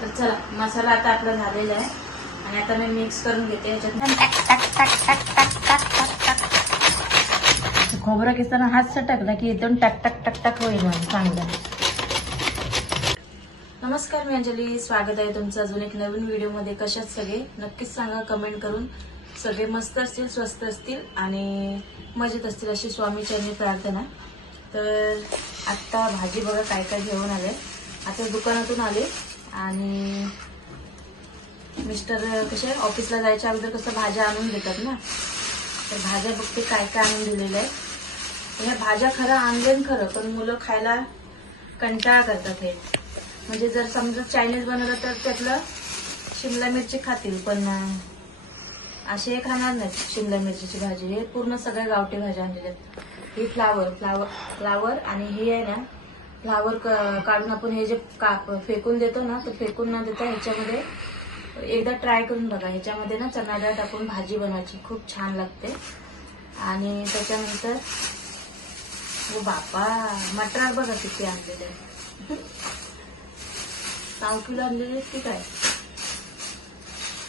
तर चला मसाला आता आपला झालेला आहे. आणि आता मी मिक्स करून घेते ह्याच्यात खोबरं किसताना हात सटकला की एकदम टक टक टक टक होईल चांगलं. नमस्कार मी अंजली स्वागत आहे तुमचं अजून एक नवीन व्हिडिओमध्ये. कशात सगळे? नक्कीच सांगा कमेंट करून. सगळे मस्त असतील स्वस्त असतील आणि मजेत असतील अशी स्वामीचरणी प्रार्थना. तर आत्ता भाजी बघा काय काय घेऊन आले. आता दुकानातून आले. आणि मिस्टर कसे ऑफिसला जायच्या अगोदर कसं भाज्या आणून देतात ना? तर भाज्या बघते काय काय आणून दिलेलं आहे. ह्या भाज्या खरं आणले खरं पण मुलं खायला कंटाळा करतात हे. म्हणजे जर समजा चायनीज बनवलं तर त्यातलं शिमला मिरची खातील पण असे हे खाणार नाहीत शिमला मिरचीची भाजी. हे पूर्ण सगळ्या गावठी भाज्या आणलेल्या आहेत. ही फ्लावर फ्लावर फ्लावर आणि ही आहे ना फ्लावर क- काढून आपण हे जे काप फेकून देतो ना तर फेकून न देता ह्याच्यामध्ये एकदा ट्राय करून बघा. ह्याच्यामध्ये ना चणा डाळ टाकून भाजी बनवायची. खूप छान लागते. आणि त्याच्यानंतर ओ बापा मटर बघा किती आणलेले आहे. पाव किलो आणलेले की काय?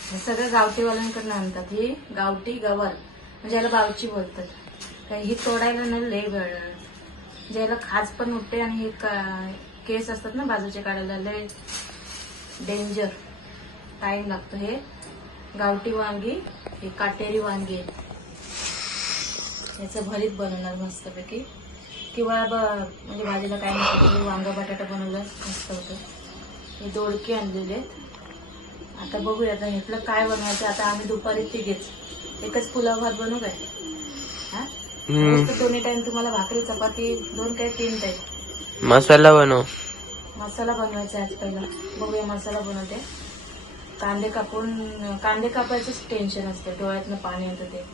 सगळ्या सगळं गावठीवाल्यांकडनं आणतात. ही गावठी गवर. म्हणजे याला बावची बोलतात. काय ही तोडायला नाही लय वेळ ज्याला खाज पण उठते आणि हे का- केस असतात ना बाजूचे काढायला लय डेंजर टाइम लागतो हे. गावठी वांगी हे काटेरी वांगी. आहेत. याचं भरीत बनवणार मस्तपैकी. किंवा ब- म्हणजे भाजीला काय नाही वांगा बटाटा बनवलं मस्त होतं. हे दोडके आणलेले. आहेत आता बघूया आता ह्यातलं काय बनवायचं आता आम्ही दुपारी तिघेच. एकच पुलाव भात बनवू काय? हा? दोन्ही टाइम तुम्हाला भाकरी चपाती दोन काय तीन टाइम मसाला बनव. मसाला बनवायचा आज पहिला. बघूया मसाला बनवते. कांदे कापून कांदे कापायचंच टेन्शन असते. डोळ्यातनं पाणी येतं ते.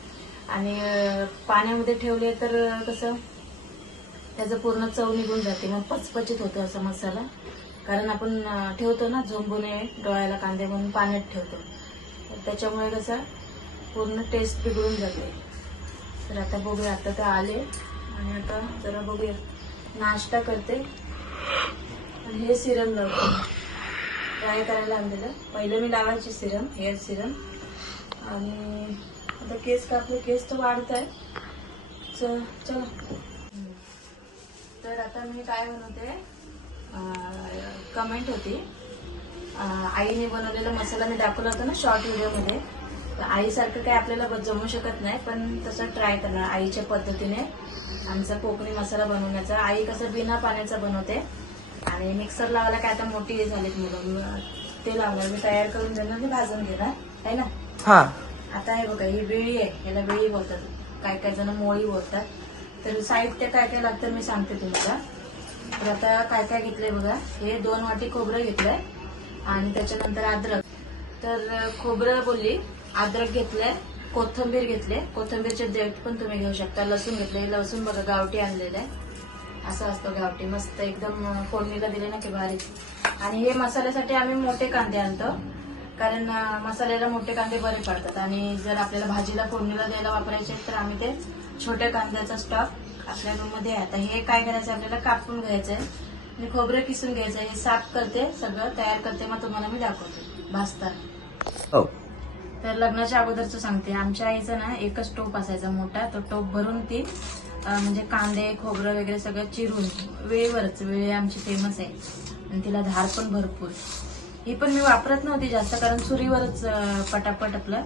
आणि अं, पाण्यामध्ये ठेवले तर कसं त्याचं पूर्ण चव निघून जाते. मग पचपचित होतो असा मसाला. कारण आपण अं, ठेवतो ना झोंबू नये डोळ्याला कांदे म्हणून पाण्यात ठेवतो. त्याच्यामुळे कसं पूर्ण टेस्ट बिघडून जाते. तर आता बघूया आता ते आले आणि आता जरा बघूया. नाश्ता करते. आणि हे सिरम लावते. ट्राय करायला आणलेलं पहिलं मी लावायची सिरम हेअर सिरम. आणि आता केस कापले केस तर वाढत आहे चला तर आता मी काय बनवते? कमेंट होती. आईने बनवलेला मसाला मी दाखवला होता ना शॉर्ट व्हिडिओमध्ये आईसारखं काय आपल्याला जमू शकत नाही पण तसं ट्राय करणार आईच्या पद्धतीने आमचा कोकणी मसाला बनवण्याचा. आई कसं बिना पाण्याचा बनवते आणि मिक्सर लावायला काय आता मोठी झालीत मुलं. मग ते लावणार. मी तयार करून देणार मी भाजून घेणार. आहे ना? हा. आता हे बघा ही वेळी आहे. याला वेळी बोलतात. काय काय जण मोळी बोलतात. तर साहित्य काय काय लागतं मी सांगते तुम्हाला. तर आता काय काय घेतलंय बघा. हे दोन वाटी खोबरं घेतलंय आणि त्याच्यानंतर अद्रक. तर खोबरं बोलली. अद्रक घेतलंय कोथंबीर घेतले कोथंबीरचे देठ पण तुम्ही घेऊ शकता. लसूण घेतले लसूण बघा गावठी आणलेलं आहे. असं असतं गावठी. मस्त एकदम फोडणीला दिले ना की भारी आणि हे मसाल्यासाठी आम्ही मोठे कांदे आणतो. कारण मसाल्याला मोठे कांदे बरे पडतात. आणि जर आपल्याला भाजीला फोडणीला द्यायला वापरायचे तर आम्ही ते छोट्या कांद्याचा स्टॉक आपल्या रूममध्ये आहे. आता हे काय करायचं आपल्याला कापून घ्यायचंय आणि खोबरं किसून घ्यायचं हे साफ करते सगळं तयार करते. मग तुम्हाला मी दाखवते. भाजताना. हो. तर लग्नाच्या अगोदरचं सांगते. आमच्या आईचं ना एकच टोप असायचा मोठा. तो टोप भरून ती म्हणजे कांदे खोबरं वगैरे सगळं चिरून वेळेवरच वेळ आमची फेमस आहे. आणि तिला धार पण भरपूर. ही पण मी वापरत नव्हती जास्त कारण सुरीवरच पटापट आपलं.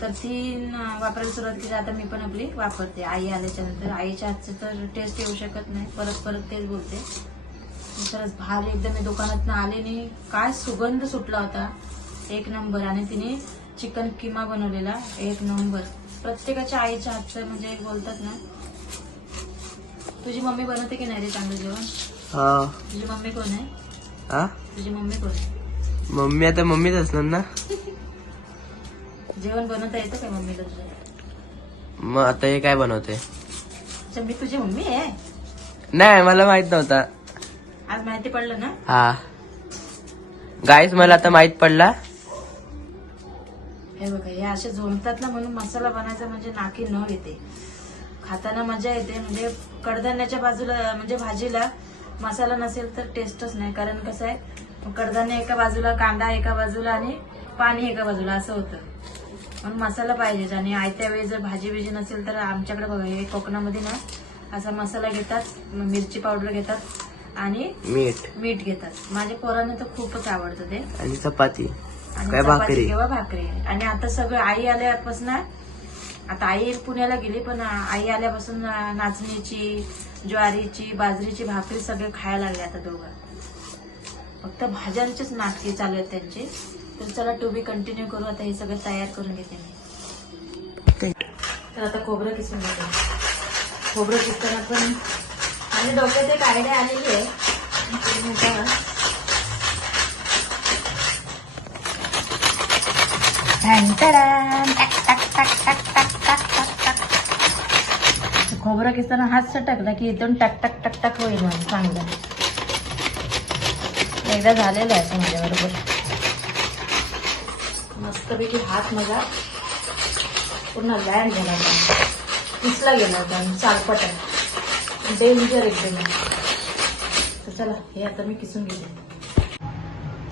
तर ती वापरायला सुरुवात केली. आता मी पण आपली वापरते. आई आल्याच्यानंतर. आईच्या हातचं तर टेस्ट येऊ शकत नाही. परत परत तेच बोलते. खरंच भारी. एकदम मी दुकानात आले नाही. काय सुगंध सुटला होता. एक नंबर आणि तिने चिकन किमा बनवलेला एक नंबर. प्रत्येकाच्या आईच्या हातचं म्हणजे बोलतात ना तुझी मम्मी बनवते की नाही रे चांगलं जेवण? हा. तुझी मम्मी कोण आहे? हा तुझी मम्मी कोण आहे? मम्मी आता मम्मीच असणार ना? जेवण बनवता येतं काय मम्मीला तुझ्या? मग आता हे काय बनवते? मी तुझी मम्मी आहे? नाही मला माहीत नव्हता. आज माहिती पडलं ना? हा. गाईस मला आता माहीत पडला. हे बघा हे असे झोमतात ना म्हणून मसाला बनायचा म्हणजे नाकी न येते. खाताना मजा येते म्हणजे कडधान्याच्या बाजूला म्हणजे भाजीला मसाला नसेल तर टेस्टच नाही. कारण कसं आहे कडधान्य एका बाजूला कांदा एका बाजूला आणि पाणी एका बाजूला असं होतं. पण मसाला पाहिजेच आणि आयत्या वेळी जर भाजी बिजी नसेल तर आमच्याकडे बघा हे कोकणामध्ये ना असा मसाला घेतात मिरची पावडर घेतात आणि मीठ. मीठ घेतात. माझ्या पोरांना तर खूपच आवडतं ते. आणि चपाती. आणि काय चपाती भाकरी किंवा भाकरी. आणि आता सगळं आई आल्यापासून आता आई पुण्याला गेली पण आई आल्यापासून नाचणीची ज्वारीची बाजरीची भाकरी सगळे खायला लागले आता दोघं. फक्त भाज्यांचेच नाटके चालू आहेत त्यांचे. तर चला टू बी कंटिन्यू करू. आता हे सगळं तयार करून घेते मी. तर आता खोबरं किसून घेते. खोबरं किसताना पण आणि डोक्यात एक आयडिया आलेली आहे ते मी आता टॅन-टॅडॅन. टॅक, टॅक, टॅक, टॅक, टॅक, टॅक, टॅक, टॅक. खोबरं किसताना हात सटकला की इथून टक टक टक टक होईल म्हणून चांगलं एकदा झालेलं आहे असं माझ्या बरोबर मस्तपैकी हात माझा पूर्ण लँड झाला होता किसला गेला होता आणि चालपट आहे डेंजर एकदम तर चला हे आता मी किसून घेते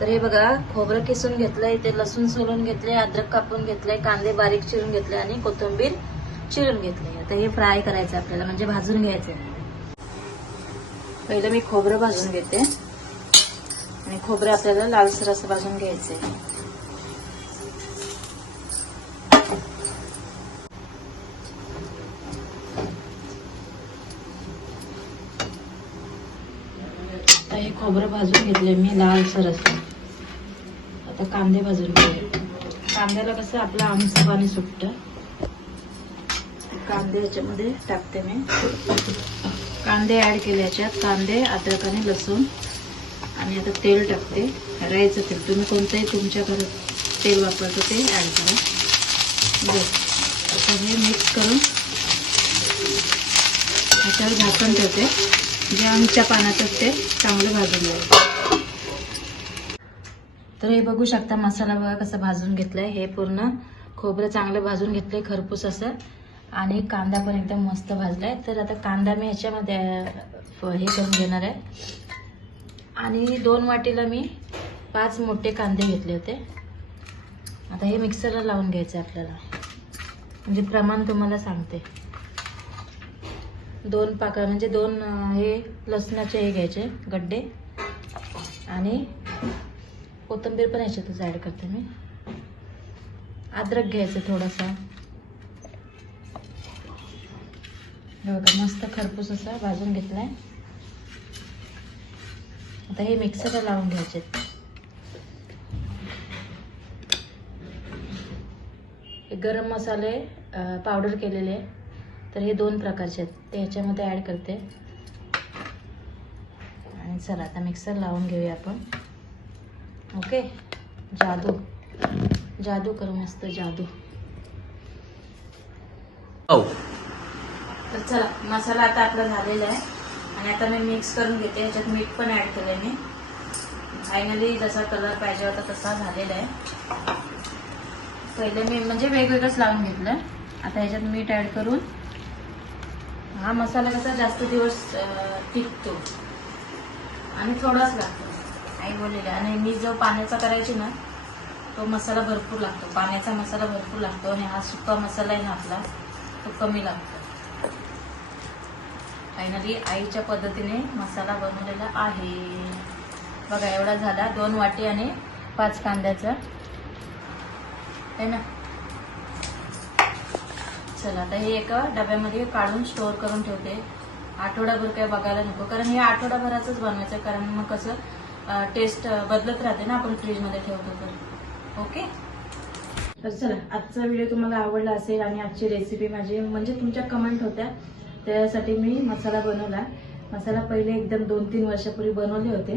तर हे बघा खोबरं किसून घेतलंय ते लसूण सोलून घेतले अद्रक कापून घेतलंय कांदे बारीक चिरून घेतले आणि कोथिंबीर चिरून घेतले. आता हे फ्राय करायचं आपल्याला म्हणजे भाजून घ्यायचं पहिलं मी खोबरं भाजून घेते. आणि खोबरं आपल्याला लालसर असं भाजून घ्यायचंय. हे खोबरं भाजून घेतले मी लालसर असं आता कांदे भाजून घेऊया. कांद्याला कसं आपलं आमचं पाणी सुटतं. कांदे याच्यामध्ये टाकते मी. कांदे ऍड केले याच्यात. कांदे अद्रक आणि लसूण. आणि आता तेल टाकते. राईचं तेल. तुम्ही कोणतंही तुमच्या घरात तेल वापरतो ते ऍड करा. बस आता हे मिक्स करून त्याच्यावर झाकण ठेवते. जे आमच्या पाण्यातच ते चांगलं भाजून जाईल तर हे बघू शकता मसाला बघा कसं भाजून घेतलंय. हे पूर्ण खोबरं चांगलं भाजून घेतलंय खरपूस असं. आणि कांदा पण एकदम मस्त भाजलाय. तर आता कांदा मी ह्याच्यामध्ये हे करून घेणार आहे. आणि दोन वाटीला मी पाच मोठे कांदे घेतले होते. आता हे मिक्सरला लावून घ्यायचं आहे आपल्याला. म्हणजे प्रमाण तुम्हाला सांगते. दोन पाकळ म्हणजे दोन हे लसणाचे हे घ्यायचे गड्डे. आणि कोथिंबीर पण याच्यातच ॲड करते मी. अद्रक घ्यायचं थोडासा. बघा मस्त खरपूस असा भाजून घेतलाय. आता हे मिक्सरला लावून घ्यायचे. हे गरम मसाले पावडर केलेले तर हे दोन प्रकारचे आहेत. ते ह्याच्यामध्ये ॲड करते. आणि चला आता मिक्सर लावून घेऊया आपण. ओके? जादू. जादू करू मस्त जादू. तर चला मसाला आता आपला झालेला आहे. आणि आता मी मिक्स करून घेते. ह्याच्यात मीठ पण ऍड केलंय मी. फायनली जसा कलर पाहिजे होता तसा झालेला आहे. पहिले मी म्हणजे वेगवेगळंच लावून घेतलं आता ह्याच्यात मीठ ऍड करून हा मसाला कसा जास्त दिवस टिकतो. आणि थोडाच लागतो. आई बोललेली आणि मी जो पाण्याचा करायची ना तो मसाला भरपूर लागतो. पाण्याचा मसाला भरपूर लागतो आणि हा सुका मसाला आहे ना आपला तो कमी लागतो. फायनली आईच्या पद्धतीने मसाला बनवलेला आहे. बघा एवढा झाला. दोन वाटी आणि पाच कांद्याचा. आहे ना? चला आता हे एका डब्यामध्ये काढून स्टोअर करून ठेवते. आठवडाभर काय बघायला नको कारण हे आठवडाभराचंच बनवायचं कारण मग कसं टेस्ट बदलत राहते ना आपण फ्रीजमध्ये ठेवतो तर. ओके तर चला आजचा व्हिडिओ तुम्हाला आवडला असेल आणि आजची रेसिपी माझी म्हणजे तुमच्या कमेंट होत्या. त्यासाठी मी मसाला बनवला. मसाला पहिले एकदम दोन तीन वर्षापूर्वी बनवले होते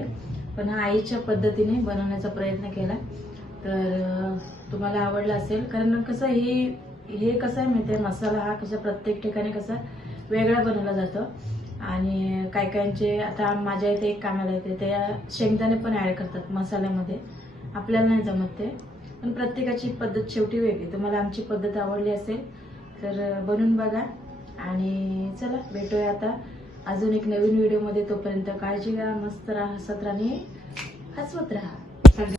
पण हा आईच्या पद्धतीने बनवण्याचा प्रयत्न केला. तर तुम्हाला आवडला असेल. कारण कसं हे हे कसं आहे माहिती मसाला हा कसा प्रत्येक ठिकाणी कसा वेगळा बनवला जातो. आणि काही काहींचे आता माझ्या इथे एक कामाला येते ते शेंगदाणे पण ॲड करतात मसाल्यामध्ये. आपल्याला नाही जमत ते. पण प्रत्येकाची पद्धत शेवटी वेगळी. तुम्हाला आमची पद्धत आवडली असेल तर बनवून बघा. आणि चला भेटूया आता. अजून एक नवीन व्हिडिओमध्ये तोपर्यंत काळजी घ्या मस्त राहा हसत राहा आणि हसवत राहा.